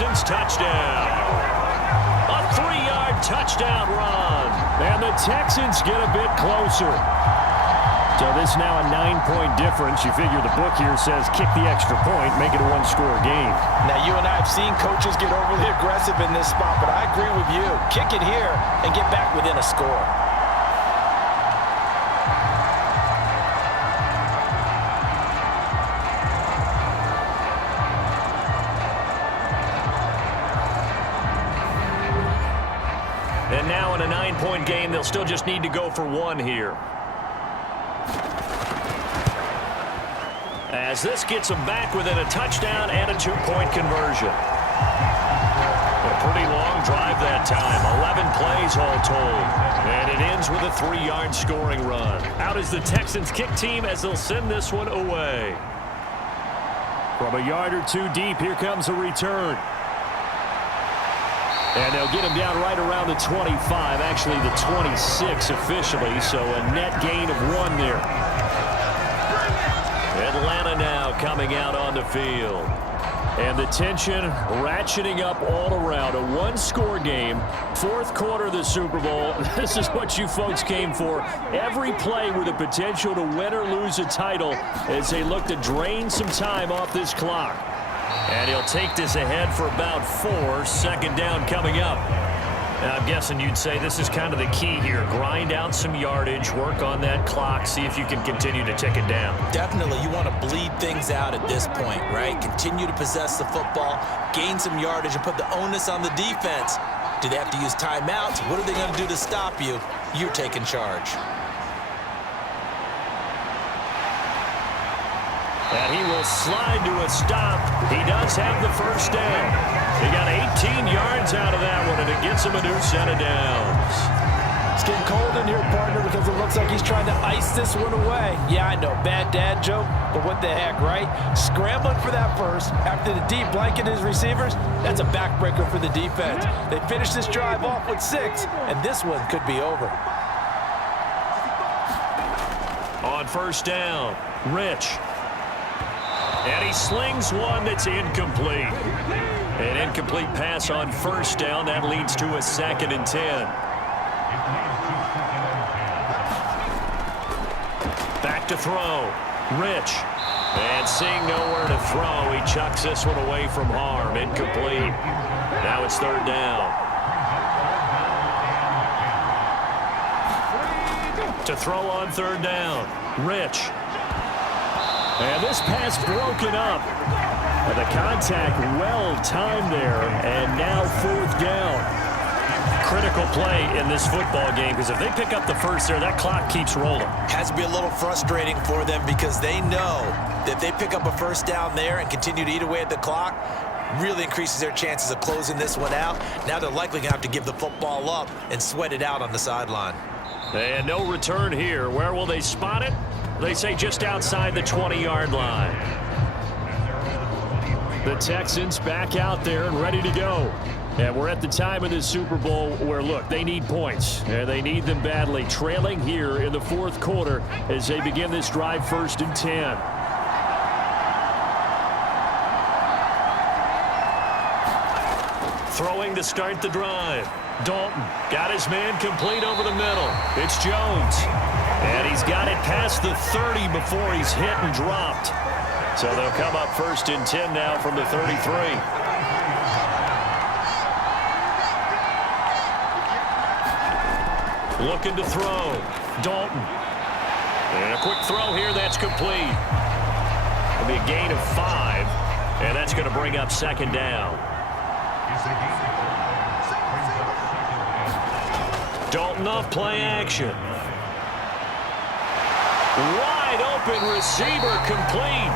Texans touchdown. A 3-yard touchdown run. And the Texans get a bit closer. So this is now a 9-point difference. You figure the book here says kick the extra point, make it a one-score game. Now, you and I have seen coaches get overly aggressive in this spot, but I agree with you. Kick it here and get back within a score. And now in a 9-point game, they'll still just need to go for one here. As this gets them back within a touchdown and a 2-point conversion. A pretty long drive that time. 11 plays all told. And it ends with a 3-yard scoring run. Out is the Texans kick team as they'll send this one away. From a yard or two deep, here comes a return. And they'll get him down right around the 25, actually the 26 officially, so a net gain of 1 there. Atlanta now coming out on the field. And the tension ratcheting up all around. A one-score game, fourth quarter of the Super Bowl. This is what you folks came for. Every play with the potential to win or lose a title as they look to drain some time off this clock. And he'll take this ahead for about 4. Second down coming up. And I'm guessing you'd say this is kind of the key here. Grind out some yardage, work on that clock, see if you can continue to tick it down. Definitely, you want to bleed things out at this point, right? Continue to possess the football, gain some yardage, and put the onus on the defense. Do they have to use timeouts? What are they going to do to stop you? You're taking charge. And he will slide to a stop. He does have the first down. He got 18 yards out of that one, and it gets him a new set of downs. It's getting cold in here, partner, because it looks like he's trying to ice this one away. Yeah, I know, bad dad joke, but what the heck, right? Scrambling for that first after the deep blanket his receivers, that's a backbreaker for the defense. They finish this drive off with 6, and this one could be over. On first down, Rich. And he slings one that's incomplete. An incomplete pass on first down. That leads to a 2nd and 10. Back to throw. Rich. And seeing nowhere to throw, he chucks this one away from harm. Incomplete. Now it's 3rd down. To throw on 3rd down. Rich. And this pass broken up. And the contact well timed there. And now 4th down. Critical play in this football game because if they pick up the first there, that clock keeps rolling. Has to be a little frustrating for them because they know that if they pick up a first down there and continue to eat away at the clock, really increases their chances of closing this one out. Now they're likely going to have to give the football up and sweat it out on the sideline. And no return here. Where will they spot it? They say just outside the 20-yard line. The Texans back out there and ready to go. And we're at the time of this Super Bowl where, look, they need points. And they need them badly. Trailing here in the 4th quarter as they begin this drive 1st and 10. Throwing to start the drive. Dalton got his man complete over the middle. It's Jones. And he's got it past the 30 before he's hit and dropped. So they'll come up 1st and 10 now from the 33. Looking to throw. Dalton. And a quick throw here. That's complete. It'll be a gain of 5. And that's going to bring up 2nd down. Dalton off play action. Wide open receiver complete.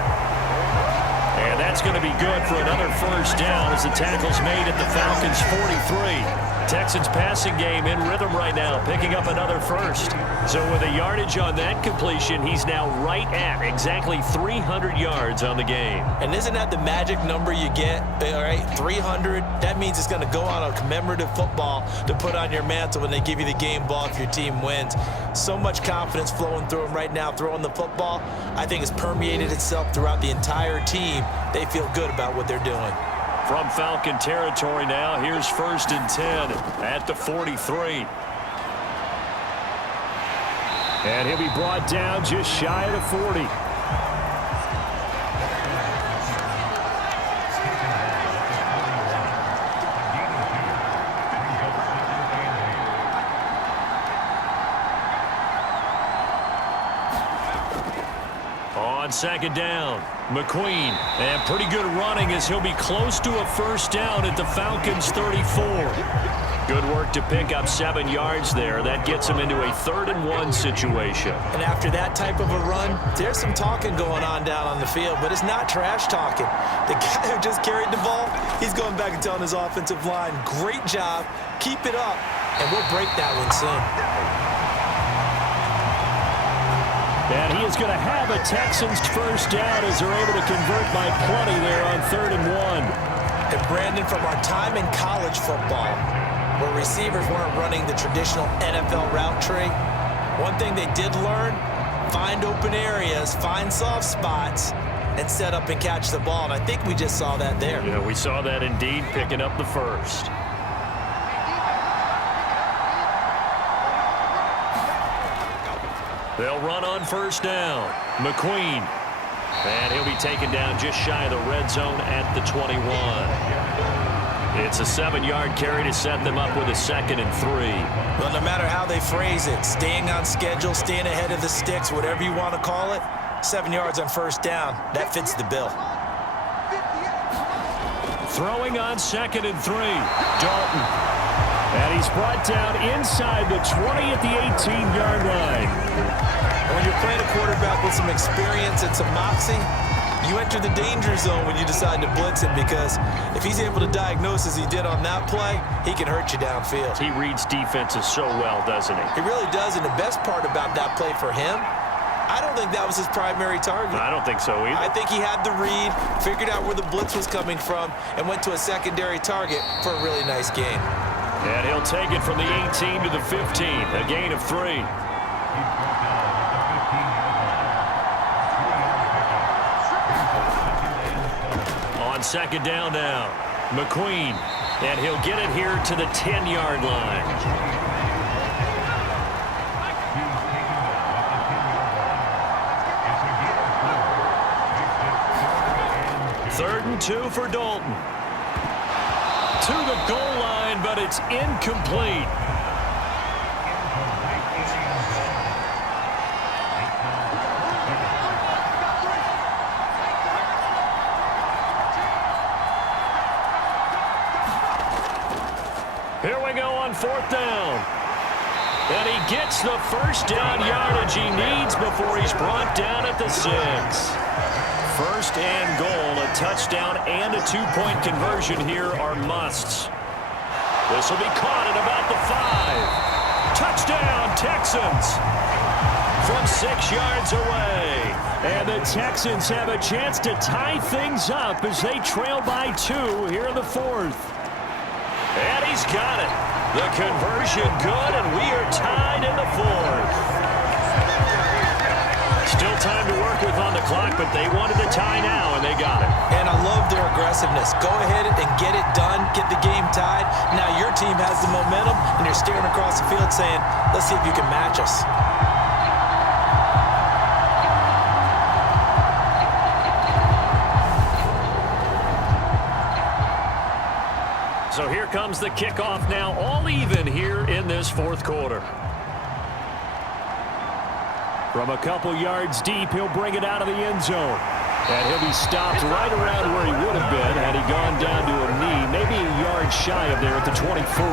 And that's going to be good for another 1st down as the tackle's made at the Falcons 43. Texans passing game in rhythm right now, picking up another 1st. So with a yardage on that completion, he's now right at exactly 300 yards on the game. And isn't that the magic number you get? All right, 300. That means it's going to go on a commemorative football to put on your mantle when they give you the game ball if your team wins. So much confidence flowing through him right now, throwing the football. I think it's permeated itself throughout the entire team. They feel good about what they're doing. From Falcon territory now, here's 1st and 10 at the 43. And he'll be brought down just shy of the 40. On 2nd down, McQueen. And pretty good running as he'll be close to a 1st down at the Falcons' 34. Good work to pick up 7 yards there. That gets him into a 3rd and 1 situation. And after that type of a run, there's some talking going on down on the field, but it's not trash talking. The guy who just carried the ball, he's going back and telling his offensive line, great job, keep it up, and we'll break that one soon. And he is going to have a Texans 1st down as they're able to convert by plenty there on 3rd and 1. And Brandon, from our time in college football, where receivers weren't running the traditional NFL route tree, one thing they did learn, find open areas, find soft spots, and set up and catch the ball. And I think we just saw that there. Yeah, we saw that indeed, picking up the 1st. They'll run on 1st down. McQueen. And he'll be taken down just shy of the red zone at the 21. It's a 7-yard carry to set them up with a 2nd and 3. Well, no matter how they phrase it, staying on schedule, staying ahead of the sticks, whatever you want to call it, 7 yards on 1st down, that fits the bill. Throwing on 2nd and 3. Dalton. And he's brought down inside the 20 at the 18-yard line. When you're playing a quarterback with some experience and some moxie, you enter the danger zone when you decide to blitz him, because if he's able to diagnose as he did on that play, he can hurt you downfield. He reads defenses so well, doesn't he? He really does, and the best part about that play for him, I don't think that was his primary target. I don't think so either. I think he had the read, figured out where the blitz was coming from, and went to a secondary target for a really nice gain. And he'll take it from the 18 to the 15, a gain of 3. On 2nd down now, McQueen, and he'll get it here to the 10-yard line. Third and 2 for Dalton. To the goal line, but it's incomplete. Here we go on 4th down. And he gets the 1st down yardage he needs before he's brought down at the 6. 1st and goal, a touchdown and a 2-point conversion here are musts. This will be caught at about the 5. Touchdown, Texans! From 6 yards away. And the Texans have a chance to tie things up as they trail by 2 here in the 4th. And he's got it. The conversion good, and we are tied in the 4th. Still time to work with on the clock, but they wanted the tie now, and they got it. And I love their aggressiveness. Go ahead and get it done, get the game tied. Now your team has the momentum, and you're staring across the field saying, let's see if you can match us. So here comes the kickoff now, all even here in this 4th quarter. From a couple yards deep, he'll bring it out of the end zone. And he'll be stopped right around where he would have been had he gone down to a knee, maybe a yard shy of there at the 24.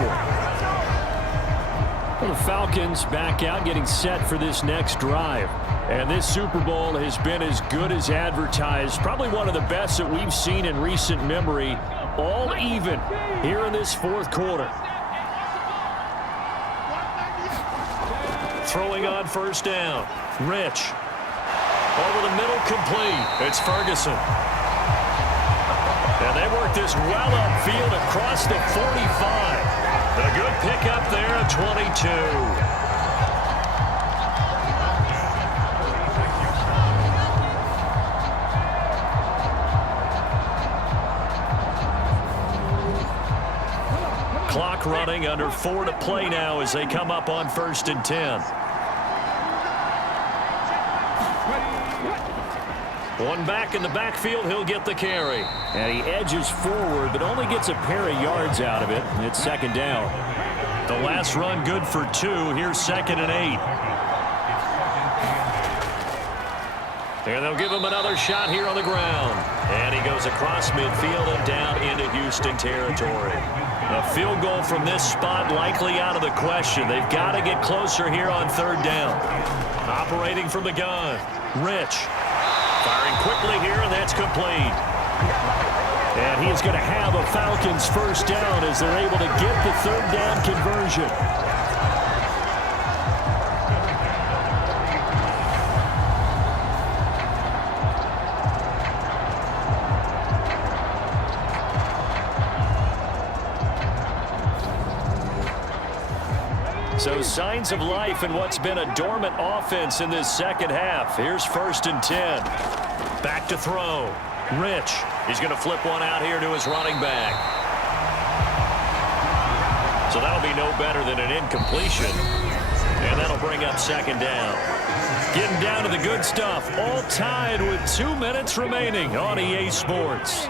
Well, the Falcons back out, getting set for this next drive. And this Super Bowl has been as good as advertised. Probably one of the best that we've seen in recent memory. All even here in this 4th quarter. Throwing on 1st down. Rich. Over the middle, complete. It's Ferguson. And they work this well upfield across the 45. A good pickup there at 22. Clock running, under 4 to play now as they come up on 1st and 10. One back in the backfield, he'll get the carry. And he edges forward, but only gets a pair of yards out of it. It's 2nd down. The last run good for 2. Here's 2nd and 8. And they'll give him another shot here on the ground. And he goes across midfield and down into Houston territory. A field goal from this spot likely out of the question. They've got to get closer here on 3rd down. Operating from the gun, Rich. Firing quickly here, and that's complete. And he's going to have a Falcons 1st down as they're able to get the 3rd down conversion. So signs of life in what's been a dormant offense in this 2nd half. Here's 1st and 10. Back to throw. Rich. He's going to flip one out here to his running back. So that'll be no better than an incompletion. And that'll bring up 2nd down. Getting down to the good stuff. All tied with 2 minutes remaining on EA Sports.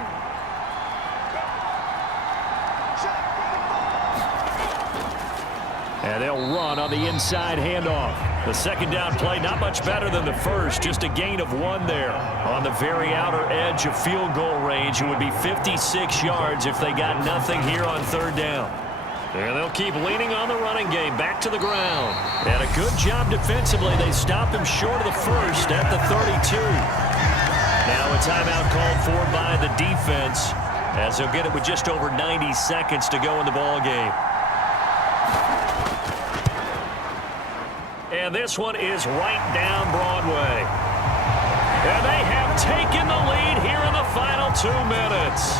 And they'll run on the inside handoff. The 2nd down play, not much better than the first. Just a gain of 1 there. On the very outer edge of field goal range, it would be 56 yards if they got nothing here on 3rd down. And they'll keep leaning on the running game. Back to the ground. And a good job defensively. They stopped him short of the first at the 32. Now a timeout called for by the defense, as they'll get it with just over 90 seconds to go in the ball game. And this one is right down Broadway. And they have taken the lead here in the final 2 minutes.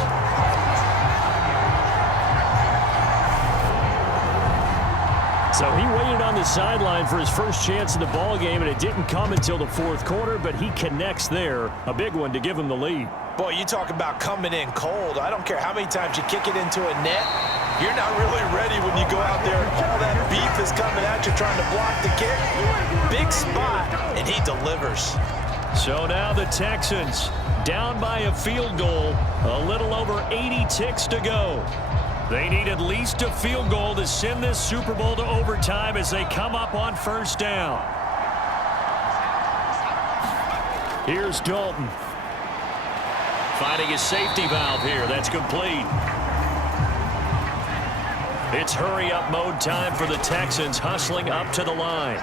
So he waited on the sideline for his first chance in the ball game, and it didn't come until the 4th quarter, but he connects there. A big one to give him the lead. Boy, you talk about coming in cold. I don't care how many times you kick it into a net. You're not really ready when you go out there and all that beef is coming at you trying to block the kick. Big spot, and he delivers. So now the Texans down by a field goal, a little over 80 ticks to go. They need at least a field goal to send this Super Bowl to overtime as they come up on 1st down. Here's Dalton. Finding his safety valve here. That's complete. It's hurry-up mode time for the Texans, hustling up to the line.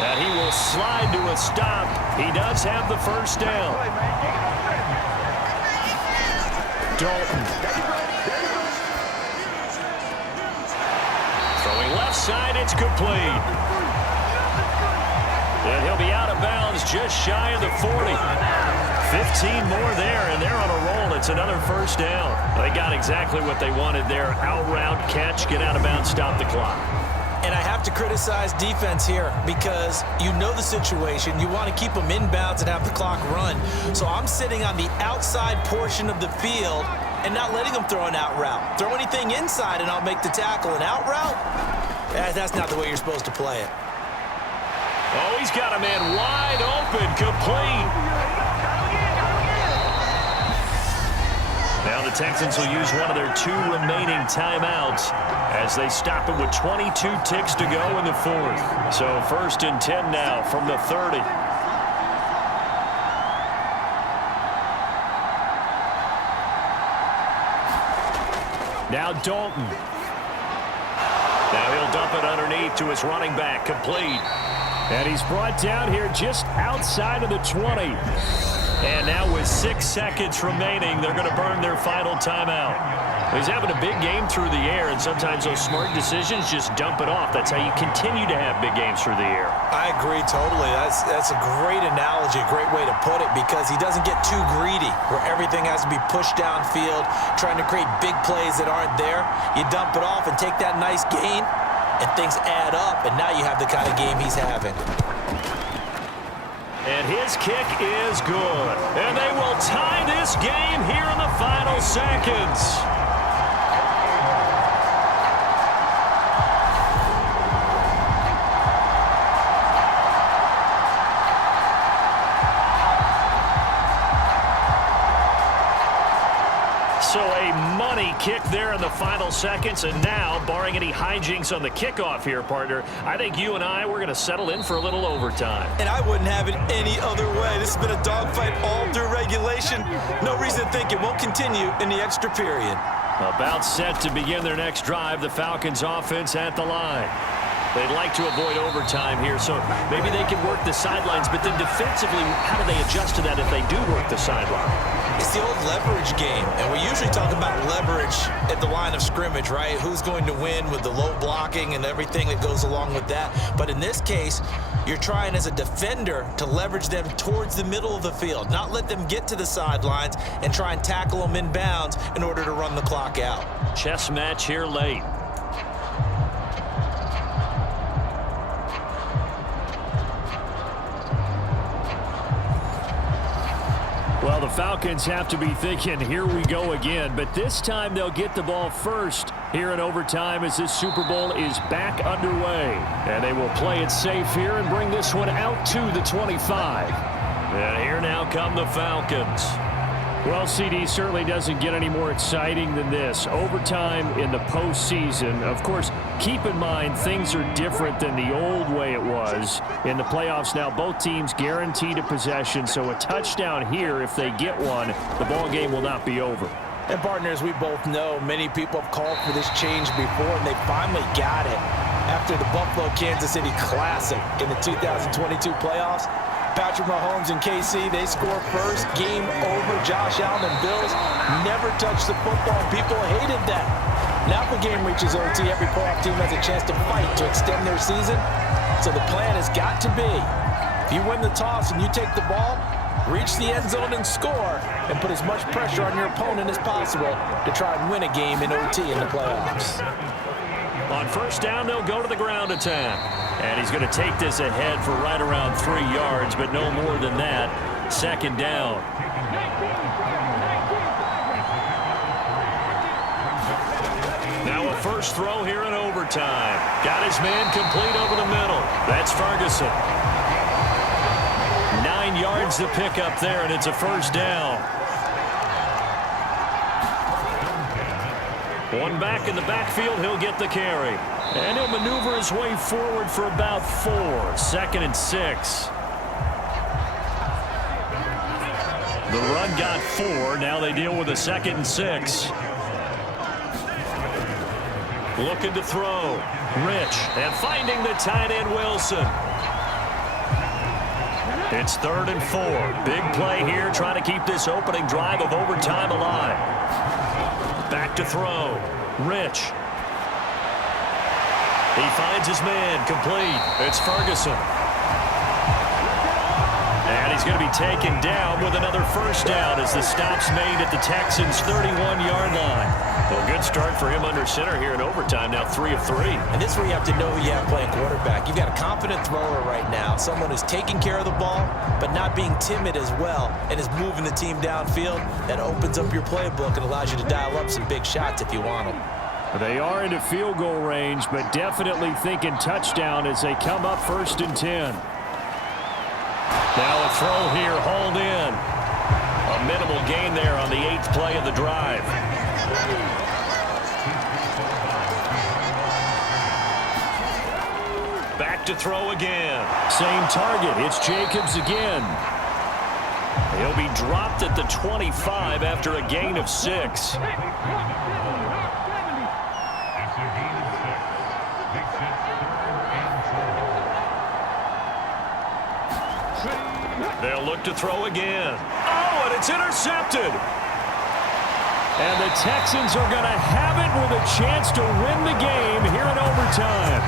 And he will slide to a stop. He does have the 1st down. Dalton. Throwing left side, it's complete. And he'll be out of bounds just shy of the 40. 15 more there, and they're on a roll. It's another 1st down. They got exactly what they wanted there. Out route, catch, get out of bounds, stop the clock. And I have to criticize defense here because you know the situation. You want to keep them inbounds and have the clock run. So I'm sitting on the outside portion of the field and not letting them throw an out route. Throw anything inside and I'll make the tackle. An out route? That's not the way you're supposed to play it. Oh, he's got a man wide open, complete. Now the Texans will use one of their 2 remaining timeouts as they stop it with 22 ticks to go in the 4th. So 1st and 10 now from the 30. Now Dalton. Now he'll dump it underneath to his running back, complete. And he's brought down here just outside of the 20. And now with 6 seconds remaining, they're going to burn their final timeout. He's having a big game through the air, and sometimes those smart decisions just dump it off. That's how you continue to have big games through the air. I agree totally. That's a great analogy, a great way to put it, because he doesn't get too greedy where everything has to be pushed downfield, trying to create big plays that aren't there. You dump it off and take that nice gain, and things add up, and now you have the kind of game he's having. And his kick is good. And they will tie this game here in the final seconds. So a money kick there in the final seconds, and now, barring any hijinks on the kickoff here, partner, I think you and we're going to settle in for a little overtime. And I wouldn't have it any other way. This has been a dogfight all through regulation. No reason to think it won't continue in the extra period. About set to begin their next drive, the Falcons offense at the line. They'd like to avoid overtime here, so maybe they can work the sidelines, but then defensively, how do they adjust to that if they do work the sideline? It's the old leverage game, and we usually talk about leverage at the line of scrimmage, right? Who's going to win with the low blocking and everything that goes along with that. But in this case, you're trying as a defender to leverage them towards the middle of the field, not let them get to the sidelines and try and tackle them inbounds in order to run the clock out. Chess match here late. Well, the Falcons have to be thinking, here we go again. But this time they'll get the ball first here in overtime as this Super Bowl is back underway. And they will play it safe here and bring this one out to the 25. And here now come the Falcons. Well, CD, certainly doesn't get any more exciting than this. Overtime in the postseason. Of course, keep in mind things are different than the old way it was. In the playoffs now, both teams guaranteed a possession, so a touchdown here, if they get one, the ball game will not be over. And partners, we both know many people have called for this change before, and they finally got it after the Buffalo-Kansas City Classic in the 2022 playoffs. Patrick Mahomes and KC, they score first. Game over. Josh Allen and Bills never touched the football. People hated that. Now if the game reaches OT, every playoff team has a chance to fight to extend their season. So the plan has got to be, if you win the toss and you take the ball, reach the end zone and score, and put as much pressure on your opponent as possible to try and win a game in OT in the playoffs. On first down, they'll go to the ground attack. And he's going to take this ahead for right around 3 yards, but no more than that. Second down. Now a first throw here in overtime. Got his man complete over the middle. That's Ferguson. 9 yards to pick up there, and it's a first down. One back in the backfield, he'll get the carry. And he'll maneuver his way forward for about 4. 2nd and 6. The run got 4. Now they deal with a 2nd and 6. Looking to throw. Rich. And finding the tight end Wilson. It's 3rd and 4. Big play here, trying to keep this opening drive of overtime alive. Back to throw. Rich. He finds his man complete. It's Ferguson. And he's going to be taken down with another first down as the stop's made at the Texans' 31-yard line. Well, good start for him under center here in overtime. Now 3 of 3. And this is where you have to know who you have playing quarterback. You've got a confident thrower right now, someone who's taking care of the ball, but not being timid as well, and is moving the team downfield. That opens up your playbook and allows you to dial up some big shots if you want them. They are into field goal range, but definitely thinking touchdown as they come up 1st and 10. Now a throw here, hauled in. A minimal gain there on the 8th play of the drive. Back to throw again. Same target. It's Jacobs again. He'll be dropped at the 25 after a gain of 6. They'll look to throw again. Oh, and it's intercepted. And the Texans are going to have it with a chance to win the game here in overtime.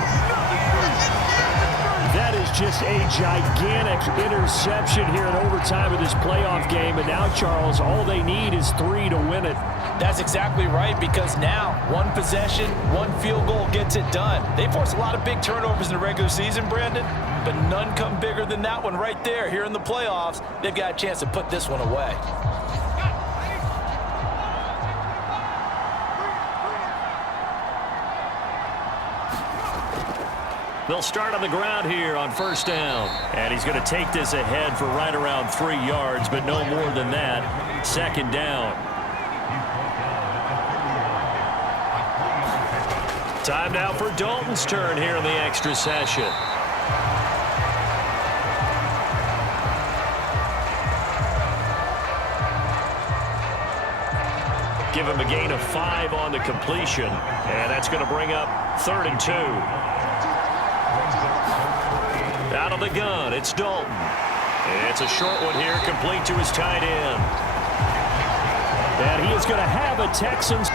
That is just a gigantic interception here in overtime of this playoff game. And now, Charles, all they need is 3 to win win it. That's exactly right, because now one possession, one field goal gets it done. They force a lot of big turnovers in the regular season, Brandon, but none come bigger than that one right there. Here in the playoffs, they've got a chance to put this one away. They'll start on the ground here on first down. And he's going to take this ahead for right around 3 yards, but no more than that. Second down. Time now for Dalton's turn here in the extra session. Give him a gain of 5 on the completion. And that's going to bring up 3rd and 2. Out of the gun, it's Dalton. It's a short one here, complete to his tight end. And he is going to have a Texans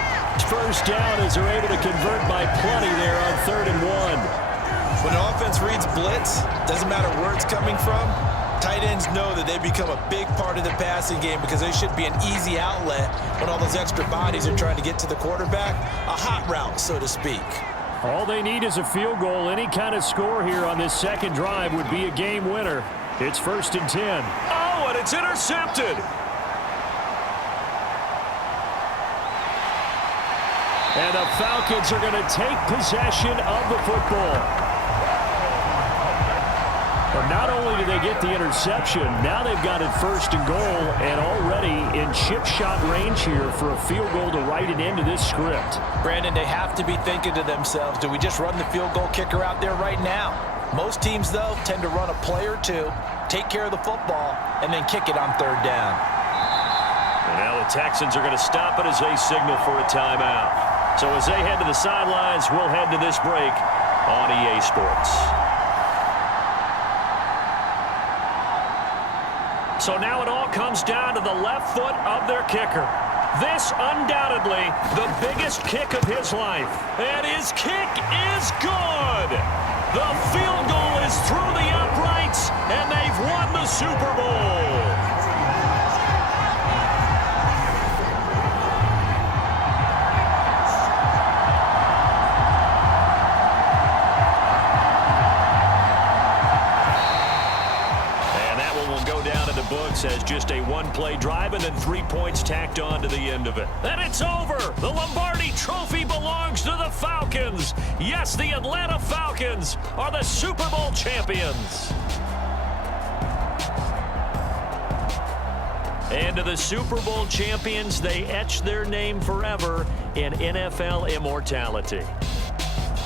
first down as they're able to convert by plenty there on 3rd and 1. When the offense reads blitz, doesn't matter where it's coming from, tight ends know that they become a big part of the passing game because they should be an easy outlet when all those extra bodies are trying to get to the quarterback. A hot route, so to speak. All they need is a field goal. Any kind of score here on this second drive would be a game winner. It's 1st and 10. Oh, and it's intercepted. And the Falcons are going to take possession of the football. But not only do they get the interception, now they've got it 1st and goal and already in chip shot range here for a field goal to write an end to this script. Brandon, they have to be thinking to themselves, do we just run the field goal kicker out there right now? Most teams, though, tend to run a play or two, take care of the football, and then kick it on 3rd down. And now the Texans are going to stop it as they signal for a timeout. So as they head to the sidelines, we'll head to this break on EA Sports. So now it all comes down to the left foot of their kicker. This undoubtedly the biggest kick of his life. And his kick is good. The field goal is through the uprights, and they've won the Super Bowl. Books as just a one-play drive and then 3 points tacked on to the end of it. And it's over. The Lombardi Trophy belongs to the Falcons. Yes, the Atlanta Falcons are the Super Bowl champions. And to the Super Bowl champions, they etch their name forever in NFL immortality.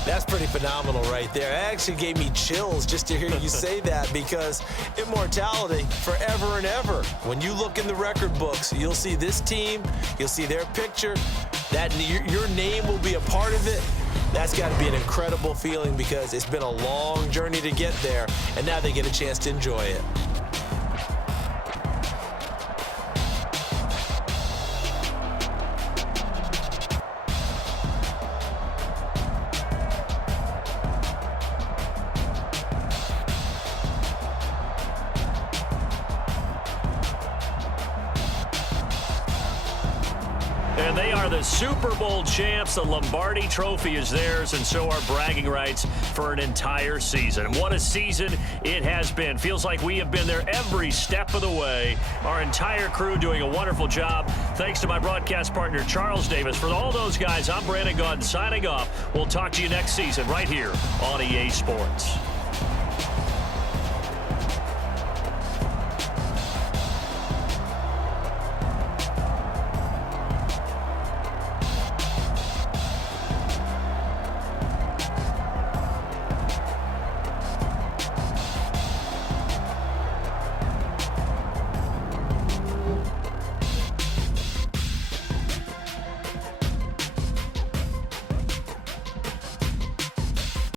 That's pretty phenomenal right there. It actually gave me chills just to hear you say that, because immortality forever and ever. When you look in the record books, you'll see this team, you'll see their picture, that your name will be a part of it. That's got to be an incredible feeling, because it's been a long journey to get there, and now they get a chance to enjoy it. And they are the Super Bowl champs. The Lombardi Trophy is theirs, and so are bragging rights for an entire season. And what a season it has been. Feels like we have been there every step of the way. Our entire crew doing a wonderful job. Thanks to my broadcast partner, Charles Davis. For all those guys, I'm Brandon Gaudin signing off. We'll talk to you next season right here on EA Sports.